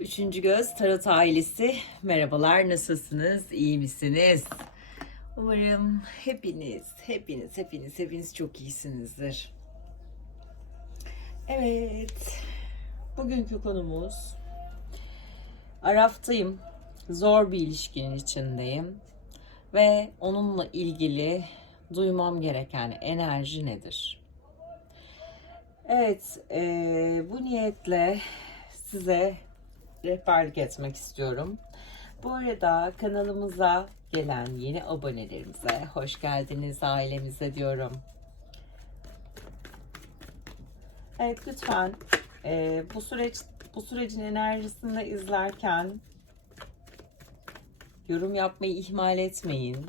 Üçüncü Göz Tarot ailesi merhabalar nasılsınız iyi misiniz? Umarım hepiniz hepiniz hepiniz hepiniz çok iyisinizdir. Evet bugünkü konumuz Araftayım zor bir ilişkinin içindeyim ve onunla ilgili duymam gereken enerji nedir? Evet, eee, bu niyetle size rehberlik etmek istiyorum. Bu arada kanalımıza gelen yeni abonelerimize hoş geldiniz ailemize diyorum. Evet lütfen eee, bu süreç bu sürecin enerjisini izlerken yorum yapmayı ihmal etmeyin.